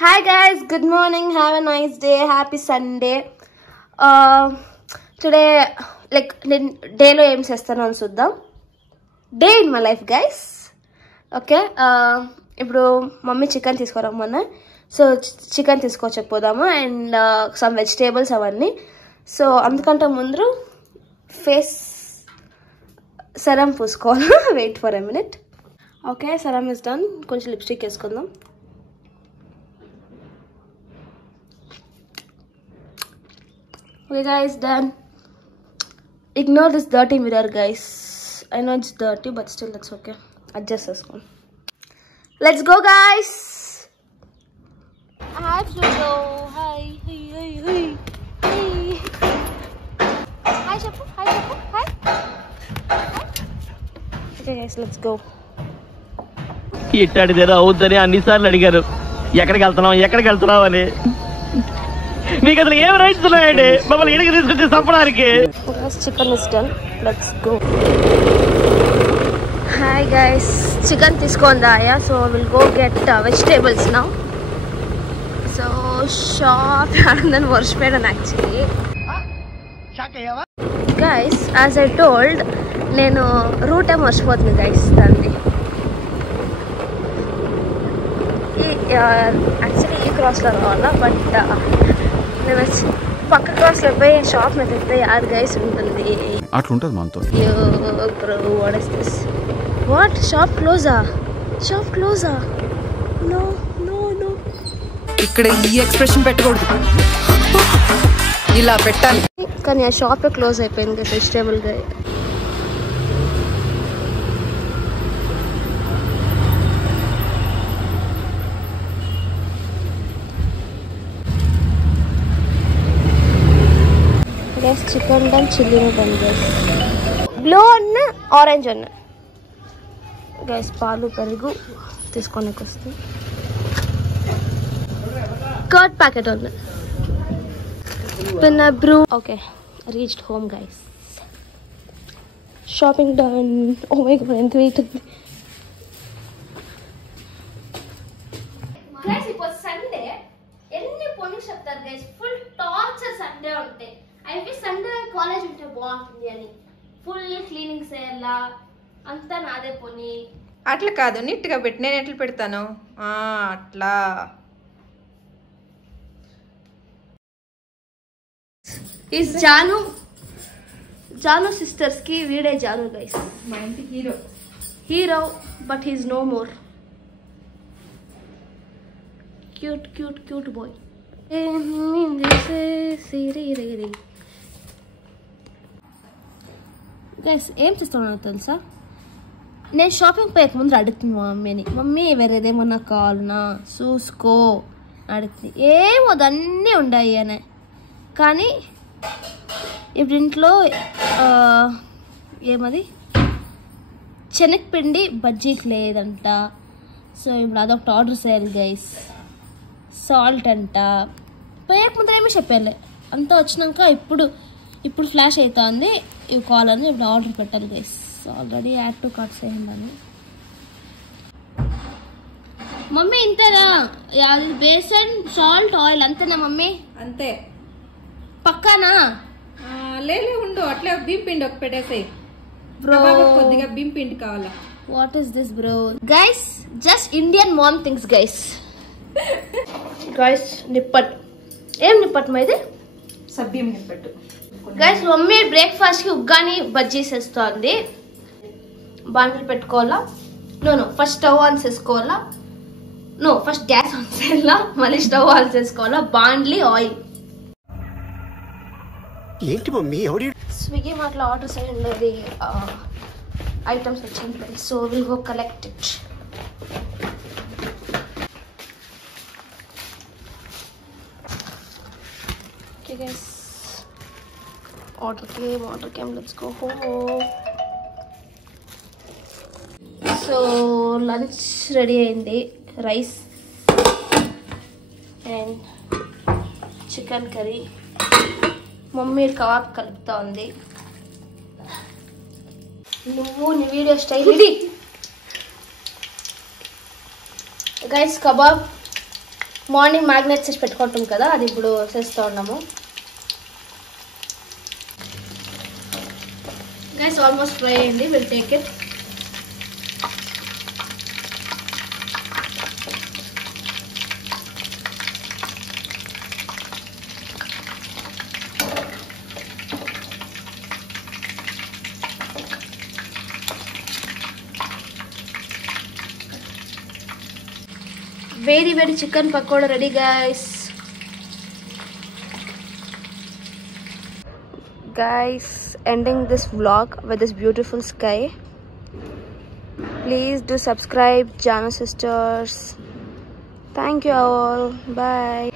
Hi guys, good morning. Have a nice day. Happy Sunday. Today like day lo em chestanu ani chuddam. Day in my life guys. Okay. Ippudu mummy chicken teeskoramana. So chicken teeskochappodamu and some vegetables avanni. So andukante mundu face serum పూసుకోవాలి. Wait for a minute. Okay, serum is done. కొంచెం lipstick వేసుకుందాం. Okay guys, done. Ignore this dirty mirror guys. I know it's dirty but still looks okay. Adjust this one. Let's go guys. I have to go. Hi. Hi Chapu. Hi. Okay guys, let's go. ఇట్టాడిదేదో అవుద్దని అన్నిసార్లు అడిగారు. ఎక్కడికి వెళ్తున్నావు అని. మీకు అసలు ఏం rights ఉన్నాయండి మమ్మల్ని ఇంటికి తీసుకొచ్చి చంపడానికి? Chicken is done. Let's go. Hi guys, chicken తీసుకొని రాయా. So will go get vegetables now. So shop ఆనందని వర్షపోయాను actually guys. As I told, నేను రూట్ ఏం వర్షపోతుంది గైస్. దాన్ని యాక్చువల్లీ ఈ క్రాస్లో రావాలా, బట్ నేను పక్క క్రాస్లో పోయి షాప్ మీద అయితే యాడ్ గైస్ ఉంటుంది. అట్లుంటుంది మనతో. Bro what is this? What? Shop క్లోజా? నో. ఇక్కడ ఈ ఎక్స్ప్రెషన్ పెట్టకూడదు, ఇలా పెట్టాలి. కానీ ఆ షాప్ క్లోజ్ అయిపోయింది వెజిటేబుల్ గా. Chicken done, chilli done guys. Blue అన్న ఆరెంజ్ అన్న గైస్. పాలు పెరుగు తీసుకోనికి వస్తుంది. కర్డ్ ప్యాకెట్ ఉంది. పిన్న Bru. Okay, reached home guys. Shopping done. Oh my god, ఎంత వెయిట్ ఉంది గైస్. ఇప్పుడు సండే ఎన్ని పనులు చెప్తారు గైస్. ఫుల్ టార్చర్ సండే ఉంటే. అయితే సండే కాలేజ్ ఉంటే బాగుంటుంది అని ఫుల్ క్లీనింగ్ చేయాలా, అంతా నాదే పోనీ. అట్లా కాదు, నీట్గా పెట్టి. నేను ఎట్లా పెడతాను అట్లా. ఈస్ జాను సిస్టర్స్ కి వీడే జాను గైస్. మా ఇంటి hero but he's no more. Cute boy. Guys ఏం చేస్తున్నానో తెలుసా? నేను షాపింగ్ పోయక ముందు అడుగుతుంది మా మమ్మీని, మమ్మీ వేరేదేమన్నా కావాలన్నా చూసుకో అడుగుతుంది. ఏమో అన్నీ ఉన్నాయి అనే. కానీ ఇప్పుడు ఇంట్లో ఏమది శనగపిండి బజ్జీకి లేదంట. సో ఇప్పుడు అదొకటి ఆర్డర్ చేయాలి గైస్. సాల్ట్ అంట. పోయాక ముందర ఏమీ చెప్పాలి. అంతా వచ్చినాక ఇప్పుడు ఫ్లాష్ అవుతుంది ఇవి కావాలని ఇప్పుడు ఆర్డర్ పెట్టాలి guys. Already add to cart చేయండి. మమ్మీ ఇంతేనా? బేసన్, సాల్ట్, ఆయిల్ అంతేనా మమ్మీ? అంతే. పక్కానా? లేలే ఉండు, అట్లే బియ్యం పిండి ఒక పెట్టేసాయి బ్రో. కొద్దిగా బియ్యం పిండి కావాలా? What is this bro? Guys just Indian mom things guys. Guys నిప్పట్. ఏం నిప్పట్ మా ఇది? సబ్బియం నిప్పట్టు గైస్. మమ్మీ బ్రేక్ఫాస్ట్ కి ఉగ్గాని బజ్జీ చేస్తోంది. బాండిల్ పెట్టుకోవాలా? నో ఫస్ట్ స్టవ్ ఆన్ చేసుకోవాలా? నో ఫస్ట్ గ్యాస్ ఆన్ చేయాలా, మళ్ళీ స్టవ్ ఆన్ చేసుకోవాలా. బాండ్లీ, ఆయిల్. ఏంటి మమ్మీ స్విగ్గీ మాట్లో ఆర్డర్ చేయండి. అది ఐటమ్స్ వచ్చింది. So will go collect it. Okay guys, order came. Let's go home. So lunch ready అయింది. Rice and chicken curry. Mummy kebab కలుపుతా ఉంది. నువ్వు నీ వీడియో స్టైల్ ఇది. గైస్ కబాబ్ మార్నింగ్ మ్యాగ్నెట్ చేసి పెట్టుకుంటాం కదా, అది ఇప్పుడు చేస్తూ ఉన్నాము. గైస్ ఆల్మోస్ట్ ఫ్రై అయింది. Will take it. Very chicken pakoda ready, guys. Ending this vlog with this beautiful sky. Please do subscribe, Jano Sisters. Thank you all. Bye.